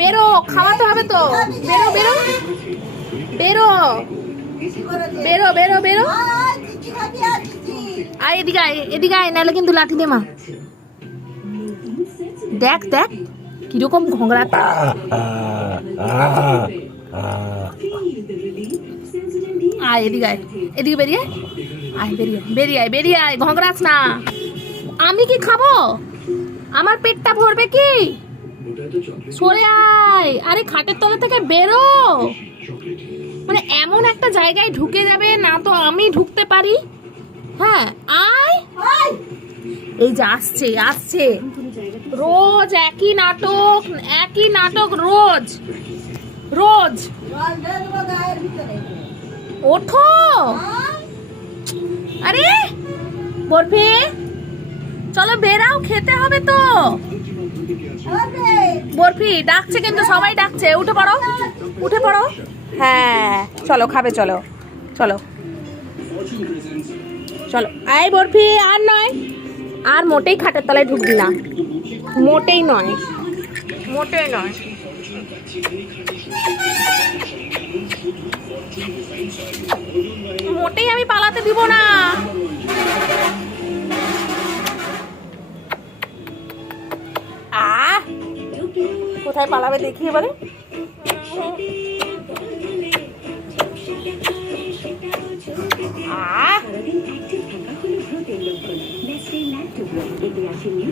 বেরো, খাওয়াতে হবে তো। বেরো বেরো বেরো বেরো বেরো বেরো। আয় এদিকে আয়, এদিকে আয়, নাহলে কিন্তু লাঠি দে মা। দেখ দেখ কিরকম ঘোংরা। আয় এদিকে আয়, এদিকে বেরিয়ে আয়, বেরিয়ে বেরিয়ে আয়, বেরিয়ে আয়, ঘোংরাস না। আমি কি খাবো? আমার পেটটা ভরবে কি? সরে আয়। আরে খাটের তলা থেকে বেরো। মানে এমন একটা জায়গায় ঢুকে যাবে না তো আমি ঢুকতে পারি? হ্যাঁ আয়। এই যে আসছে আসছে, রোজ একই নাটক, একই নাটক রোজ রোজ। ওঠো। আরে বরফি, চলো বেরাও, খেতে হবে তো। বরফি ডাকছে কিন্তু, সবাই ডাকছে, উঠে পড়ো উঠে পড়ো। হ্যাঁ চলো খাবে, চলো চলো চলো। এই বরফি আর নয়, আর মোটেই খাটের তলায় ঢুকবি না, মোটেই নয়, মোটেই নয়। মোটেই আমি পালাতে দিব না। কোথায় পালাবে দেখি এবারে।